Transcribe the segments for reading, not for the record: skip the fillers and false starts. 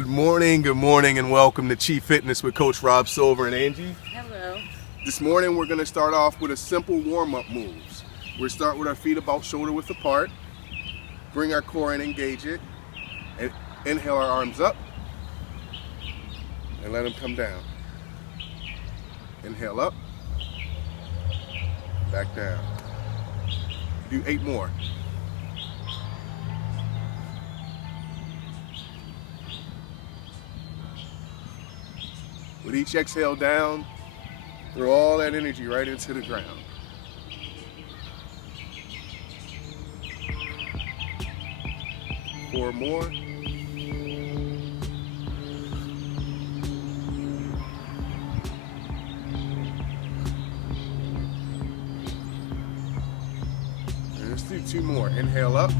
Good morning, and welcome to Chief Fitness with Coach Rob Silver and Angie. Hello. This morning we're going to start off with a simple warm-up moves. We'll start with our feet about shoulder width apart, bring our core in, engage it, and inhale our arms up, and let them come down. Inhale up, back down. Do 8 more. With each exhale down, throw all that energy right into the ground. Four more. And let's do 2 more. Inhale up.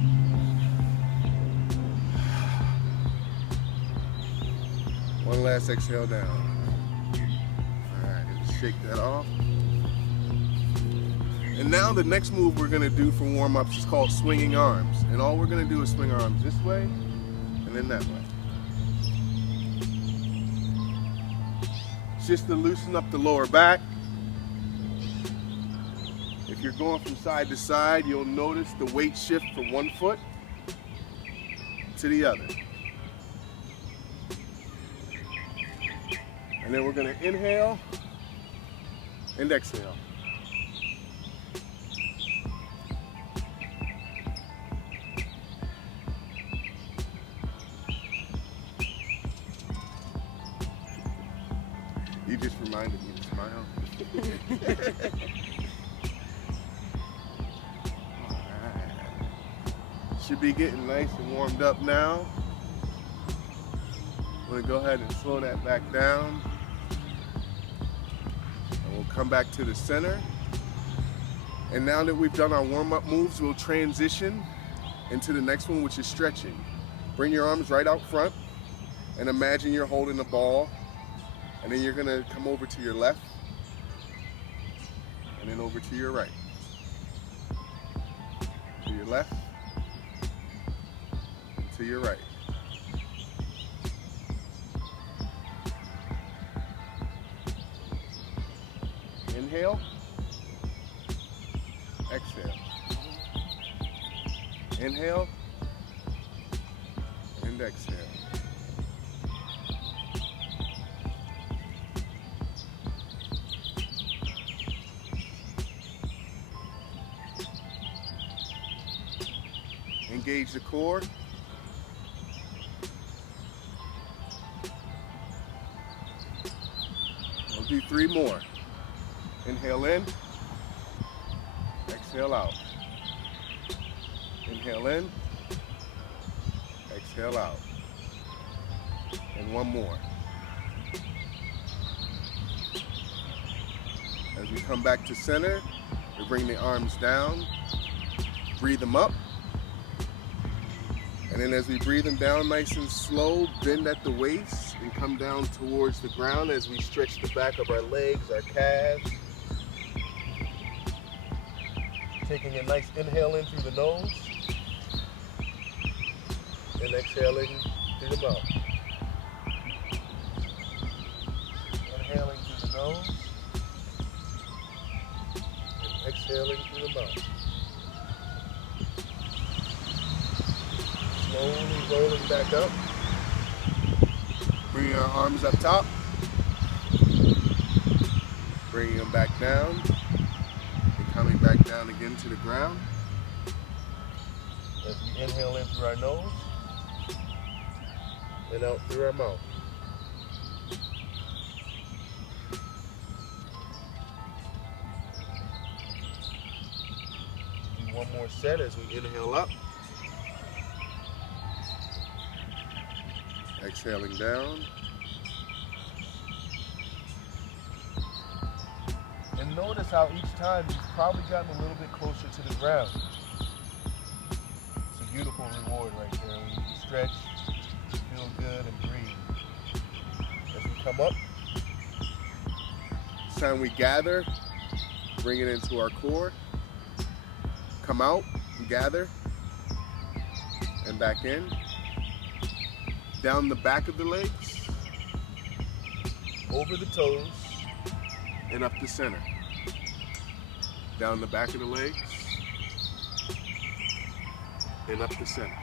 One last exhale down. Shake that off. And now the next move we're going to do for warm-ups is called swinging arms. And all we're going to do is swing our arms this way and then that way. It's just to loosen up the lower back. If you're going from side to side, you'll notice the weight shift from one foot to the other. And then we're going to inhale and exhale. You just reminded me to smile. Alright. Should be getting nice and warmed up now. I'm going to go ahead and slow that back down. We'll come back to the center. And now that we've done our warm-up moves, we'll transition into the next one, which is stretching. Bring your arms right out front and imagine you're holding the ball. And then you're gonna come over to your left and then over to your right. To your left, to your right. Inhale, exhale. Inhale, and exhale. Engage the core. We'll do 3 more. Inhale in, exhale out. Inhale in, exhale out. And 1 more. As we come back to center, we bring the arms down, breathe them up. And then as we breathe them down nice and slow, bend at the waist and come down towards the ground as we stretch the back of our legs, our calves. Taking a nice inhale in through the nose and exhaling through the mouth. Inhaling through the nose and exhaling through the mouth. Slowly rolling back up. Bringing our arms up top. Bringing them back down. Coming back down again to the ground. As we inhale in through our nose and out through our mouth. Do 1 more set as we inhale up. Exhaling down. And notice how each time you've probably gotten a little bit closer to the ground. It's a beautiful reward right there. When you stretch, you feel good and breathe. As we come up, it's time we gather, bring it into our core, come out, gather, and back in. down the back of the legs, over the toes, and up the center. Down the back of the legs, and up the center.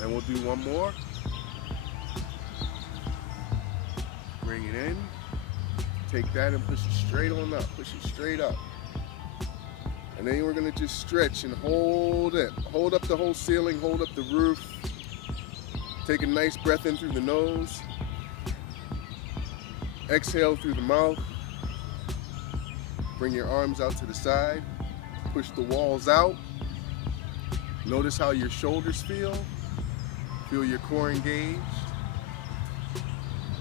And we'll do one more. Bring it in. Take that and push it straight on up. Push it straight up. And then we're gonna just stretch and hold it. Hold up the whole ceiling, hold up the roof. Take a nice breath in through the nose. Exhale through the mouth. Bring your arms out to the side. Push the walls out. Notice how your shoulders feel. Feel your core engaged.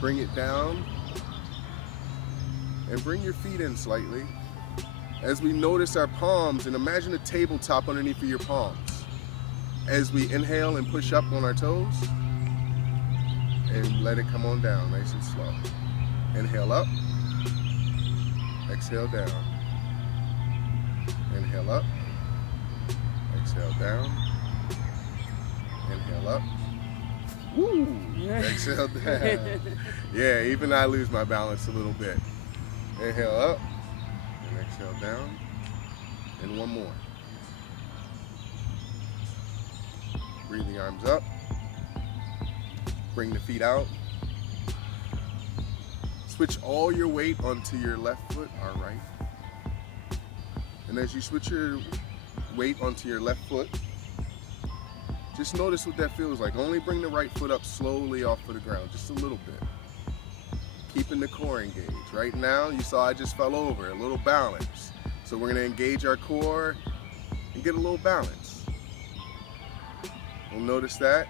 Bring it down. And bring your feet in slightly. As we notice our palms, and imagine a tabletop underneath of your palms. As we inhale and push up on our toes. And let it come on down nice and slow. Inhale up. Exhale down. Inhale up. Exhale down. Inhale up. Woo! Exhale down. Yeah, even I lose my balance a little bit. Inhale up. And exhale down. And one more. Breathe the arms up. Bring the feet out. Switch all your weight onto your left foot or right. And as you switch your weight onto your left foot, just notice what that feels like. Only bring the right foot up slowly off of the ground, just a little bit. Keeping the core engaged. Right now, you saw I just fell over, a little balance. So we're gonna engage our core and get a little balance. We'll notice that.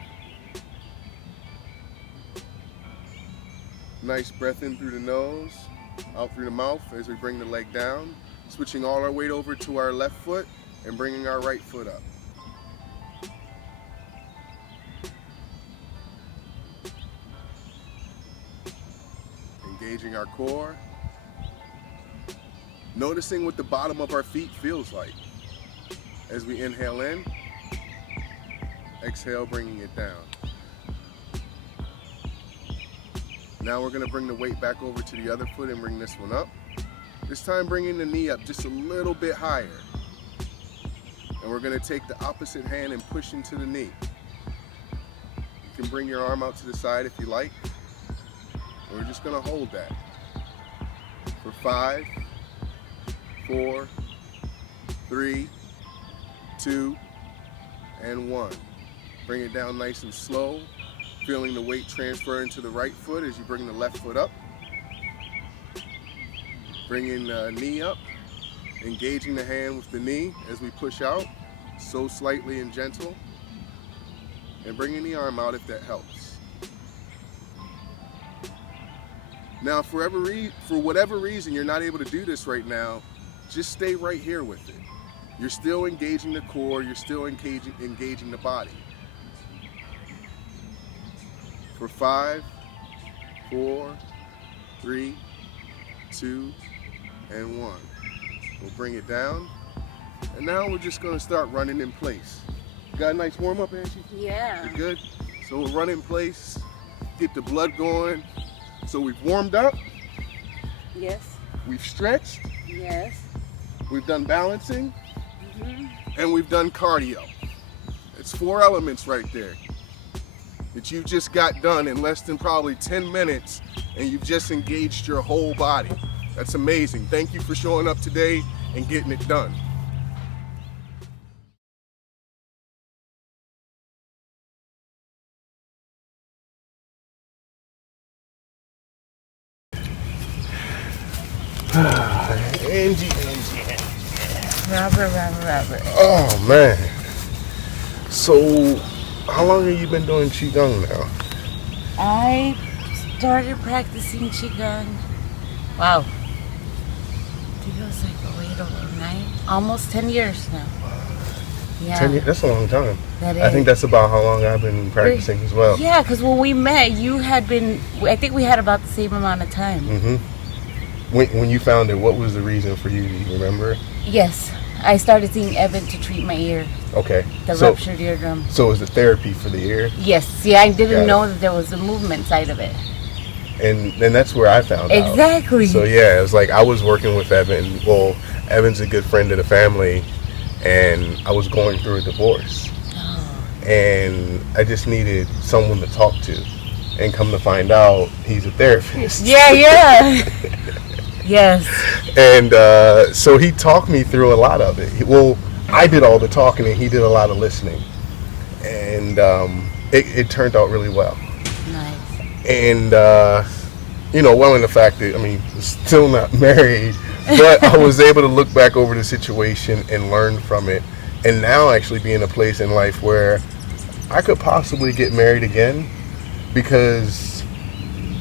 Nice breath in through the nose, out through the mouth as we bring the leg down. Switching all our weight over to our left foot and bringing our right foot up. Engaging our core. Noticing what the bottom of our feet feels like. As we inhale in, exhale, bringing it down. Now we're going to bring the weight back over to the other foot and bring this one up. This time bringing the knee up just a little bit higher. And we're going to take the opposite hand and push into the knee. You can bring your arm out to the side if you like. And we're just going to hold that for 5, 4, 3, 2, and 1. Bring it down nice and slow. Feeling the weight transfer into the right foot as you bring the left foot up. Bringing the knee up, engaging the hand with the knee as we push out, so slightly and gentle. And bringing the arm out if that helps. Now, for whatever reason you're not able to do this right now, just stay right here with it. You're still engaging the core, you're still engaging the body. For 5, 4, 3, 2, and 1. We'll bring it down. And now we're just going to start running in place. You got a nice warm up, Angie? Yeah. You good? So we'll run in place, get the blood going. So we've warmed up. Yes. We've stretched. Yes. We've done balancing. And we've done cardio. It's 4 elements right there that you just got done in less than probably 10 minutes, and you've just engaged your whole body. That's amazing. Thank you for showing up today and getting it done. Angie. Robert. Oh man. So, how long have you been doing Qigong now? I started practicing Qigong. Wow. I think it was like 08, 09. Almost 10 years now. Yeah. 10 years, that's a long time. That is. I think that's about how long I've been practicing as well. Yeah, because when we met, you had been, I think we had about the same amount of time. Mm-hmm. When you found it, what was the reason for you? Do you remember? Yes. I started seeing Evan to treat my ear. Okay. The ruptured eardrum. So it was the therapy for the ear? Yes. See, I didn't know that there was a movement side of it. And that's where I found out. Exactly. So yeah, it was like I was working with Evan. Well, Evan's a good friend of the family, and I was going through a divorce. And I just needed someone to talk to. And come to find out, he's a therapist. Yeah. Yes. And so he talked me through a lot of it. I did all the talking and he did a lot of listening. And it turned out really well. Nice. And, well, in the fact that, still not married, but I was able to look back over the situation and learn from it. And now actually be in a place in life where I could possibly get married again because,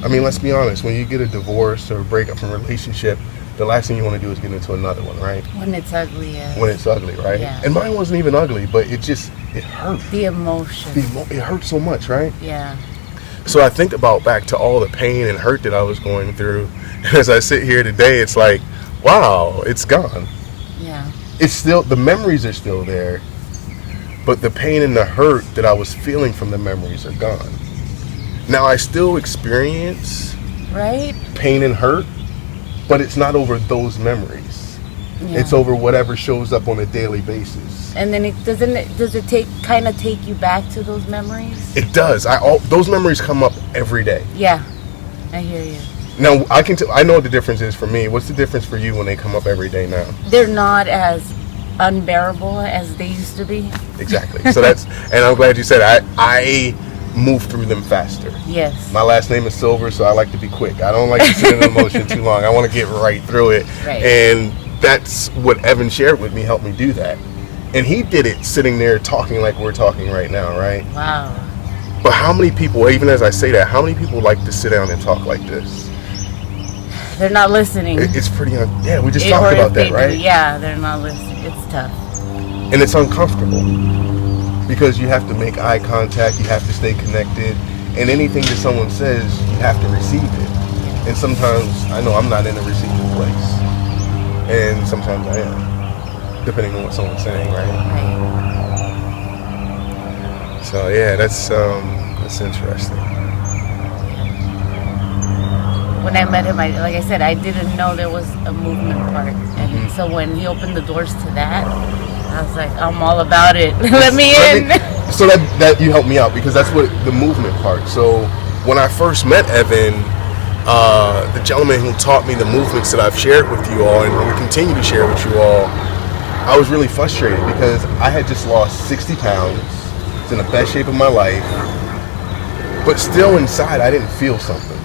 let's be honest, when you get a divorce or break up from a relationship, the last thing you want to do is get into another one, right? When it's ugly, yeah. When it's ugly, right? Yeah. And mine wasn't even ugly, but it hurt. The emotion. It hurt so much, right? Yeah. So I think about back to all the pain and hurt that I was going through. And as I sit here today, it's like, wow, it's gone. Yeah. It's still, the memories are still there, but the pain and the hurt that I was feeling from the memories are gone. Now I still experience pain and hurt, but it's not over those memories. Yeah. It's over whatever shows up on a daily basis. And then does it take you back to those memories? It does. Those memories come up every day. Yeah, I hear you. Now I know what the difference is for me. What's the difference for you when they come up every day now? They're not as unbearable as they used to be. Exactly. So and I'm glad you said I move through them faster. Yes. My last name is Silver, so I like to be quick. I don't like to sit in emotion too long. I want to get right through it. Right. And that's what Evan shared with me, helped me do that. And he did it sitting there talking like we're talking right now, right? Wow. But how many people, even as I say that, how many people like to sit down and talk like this? They're not listening. It's pretty, we just talked about that, right? Yeah, they're not listening. It's tough. And it's uncomfortable because you have to make eye contact, you have to stay connected, and anything that someone says, you have to receive it. And sometimes, I know I'm not in a receiving place. And sometimes I am, depending on what someone's saying, right? Right. So yeah, that's interesting. When I met him, like I said, I didn't know there was a movement part. And so when he opened the doors to that, I was like, I'm all about it. Let me in. So that you helped me out because that's what the movement part. So when I first met Evan, the gentleman who taught me the movements that I've shared with you all and will continue to share with you all, I was really frustrated because I had just lost 60 pounds. It's in the best shape of my life. But still inside, I didn't feel something.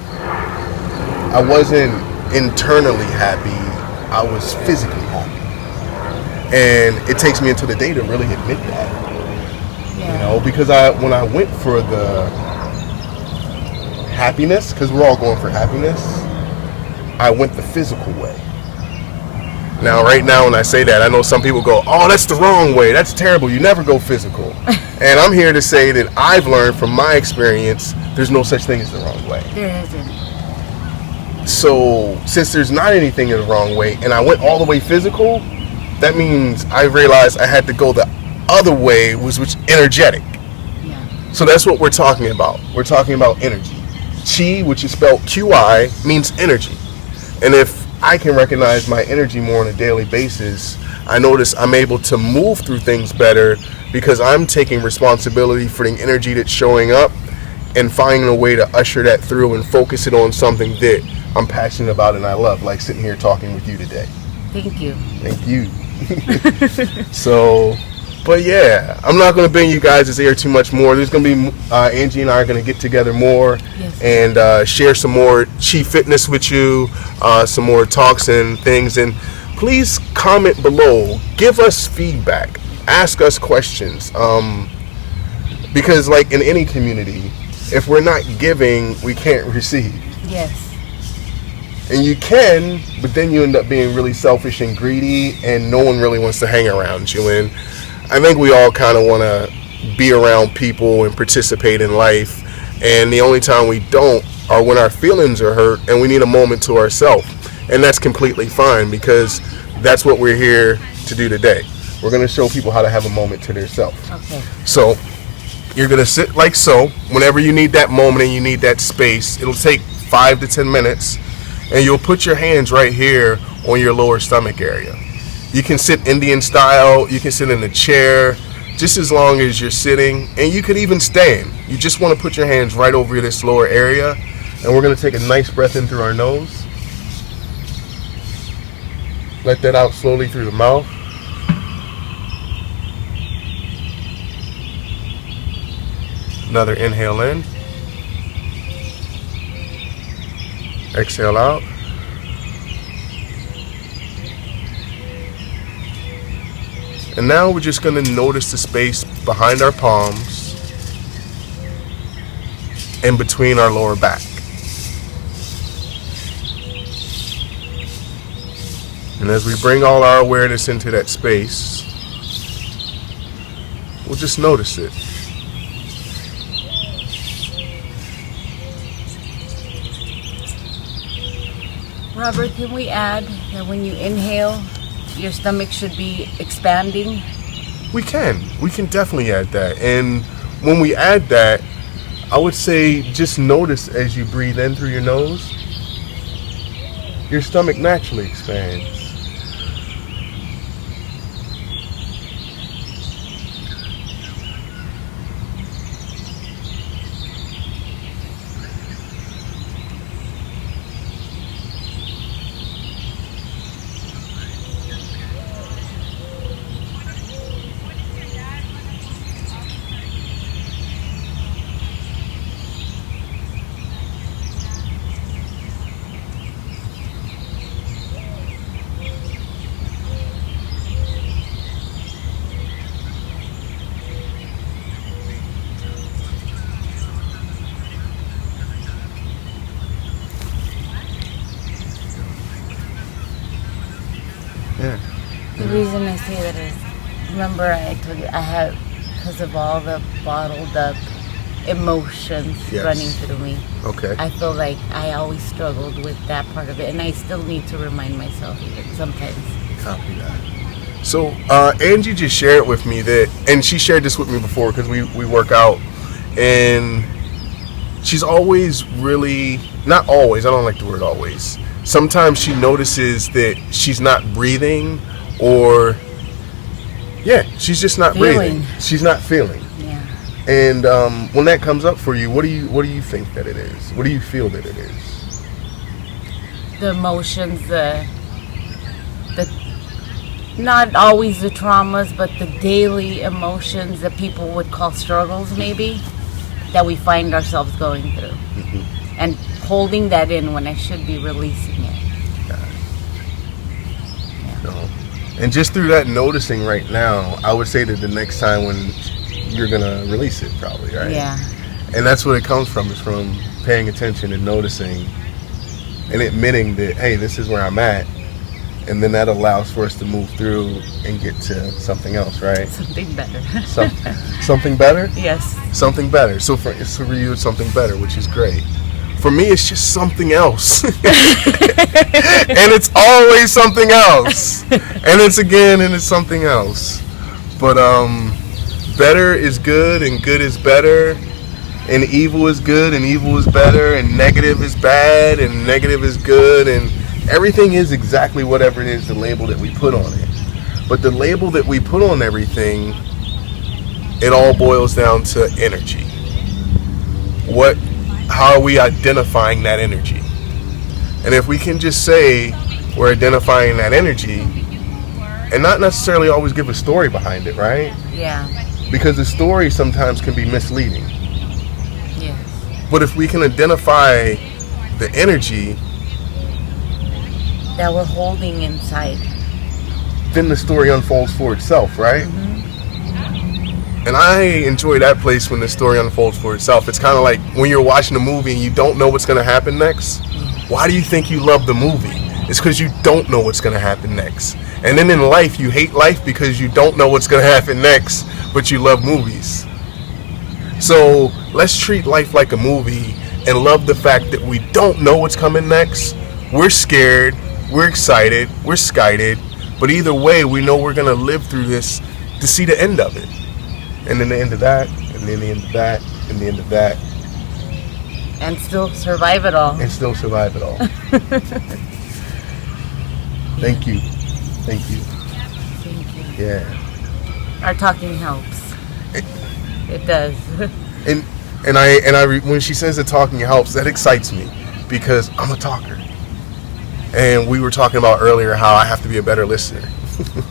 I wasn't internally happy. I was physically happy. And it takes me until the day to really admit that. Yeah. Because when I went for the happiness, because we're all going for happiness, I went the physical way. Now, right now, when I say that, I know some people go, oh, that's the wrong way. That's terrible. You never go physical. And I'm here to say that I've learned from my experience, there's no such thing as the wrong way. There isn't. So, since there's not anything in the wrong way, and I went all the way physical, that means I realized I had to go the other way, which energetic. Yeah. So that's what we're talking about. We're talking about energy. Chi, which is spelled QI, means energy. And if I can recognize my energy more on a daily basis, I notice I'm able to move through things better because I'm taking responsibility for the energy that's showing up and finding a way to usher that through and focus it on something that I'm passionate about and I love, like sitting here talking with you today. Thank you. Thank you. So, but yeah, I'm not going to bring you guys' ear too much more. There's going to be, Angie and I are going to get together more. Yes. And share some more Chi Fitness with you, some more talks and things. And please comment below. Give us feedback. Ask us questions. Because like in any community, if we're not giving, we can't receive. Yes. And you can, but then you end up being really selfish and greedy, and no one really wants to hang around you. And I think we all kind of want to be around people and participate in life, and the only time we don't are when our feelings are hurt and we need a moment to ourselves. And that's completely fine, because that's what we're here to do today. We're going to show people how to have a moment to themselves. Okay. So you're going to sit like so. Whenever you need that moment and you need that space, it'll take 5 to 10 minutes, and you'll put your hands right here on your lower stomach area. You can sit Indian style, you can sit in a chair, just as long as you're sitting, and you could even stand. You just want to put your hands right over this lower area, and we're going to take a nice breath in through our nose. Let that out slowly through the mouth. Another inhale in. Exhale out. And now we're just going to notice the space behind our palms and between our lower back. And as we bring all our awareness into that space, we'll just notice it. Robert, can we add that when you inhale, your stomach should be expanding? We can definitely add that. And when we add that, I would say just notice as you breathe in through your nose, your stomach naturally expands. Yeah. The reason I say that is, remember I told you I have, because of all the bottled up emotions running through me. Okay. I feel like I always struggled with that part of it, and I still need to remind myself even sometimes. Copy that. So Angie just shared with me that, and she shared this with me before because we work out, and she's always really, not always, I don't like the word always. Sometimes she notices that she's not breathing, or she's just not breathing. She's not feeling. Yeah. And when that comes up for you, what do you think that it is? What do you feel that it is? The emotions, the not always the traumas, but the daily emotions that people would call struggles, maybe, that we find ourselves going through. Mm-hmm. And holding that in when I should be releasing it. Got it. Yeah. So, and just through that noticing right now, I would say that the next time when you're gonna release it, probably, right? Yeah. And that's what it comes from, is from paying attention and noticing and admitting that, hey, this is where I'm at. And then that allows for us to move through and get to something else, right? Something better. Something better? Yes. Something better. So for you, it's something better, which is great. For me, it's just something else. And it's always something else. And it's something else. But better is good, and good is better. And evil is good, and evil is better. And negative is bad, and negative is good. And everything is exactly whatever it is, the label that we put on it. But the label that we put on everything, it all boils down to energy. How are we identifying that energy? And if we can just say we're identifying that energy and not necessarily always give a story behind it, right? Yeah. Because the story sometimes can be misleading. Yes. But if we can identify the energy that we're holding inside, then the story unfolds for itself, right? Mm-hmm. And I enjoy that place when the story unfolds for itself. It's kind of like when you're watching a movie and you don't know what's going to happen next. Why do you think you love the movie? It's because you don't know what's going to happen next. And then in life, you hate life because you don't know what's going to happen next, but you love movies. So let's treat life like a movie and love the fact that we don't know what's coming next. We're scared, we're excited, we're skited, but either way, we know we're going to live through this to see the end of it. And then the end of that, and then the end of that, and the end of that. And still survive it all. And still survive it all. Thank you. Thank you. Thank you. Yeah. Our talking helps. It does. And I when she says that talking helps, that excites me because I'm a talker. And we were talking about earlier how I have to be a better listener.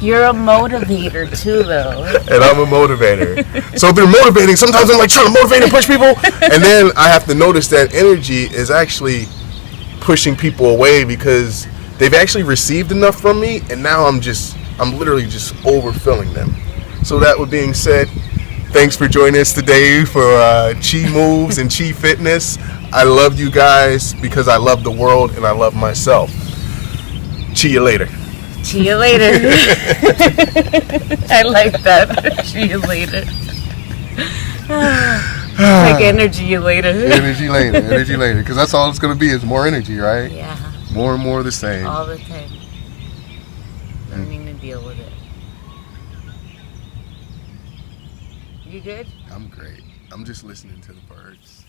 You're a motivator too, though. And I'm a motivator. So through motivating, sometimes I'm like trying to motivate and push people, and then I have to notice that energy is actually pushing people away because they've actually received enough from me, and now I'm literally just overfilling them. So that with being said, thanks for joining us today for Chi Moves and Chi Fitness. I love you guys because I love the world and I love myself. See you later. See you later. I like that. See you later. Like energy you later. Energy later. Energy later. Because that's all it's going to be is more energy, right? Yeah. More and more of the same. All the time. Learning to deal with it. You good? I'm great. I'm just listening to the birds.